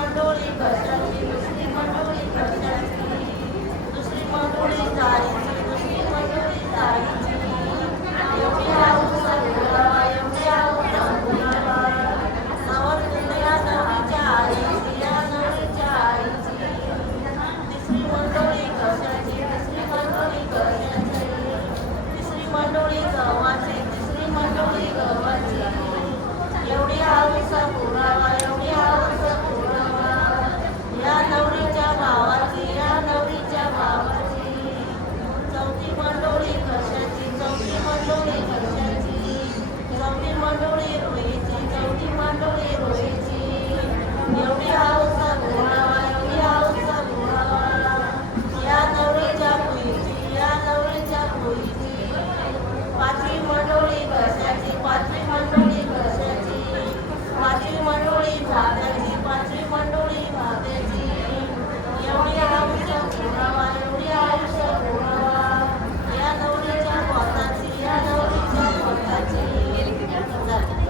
I le pasa a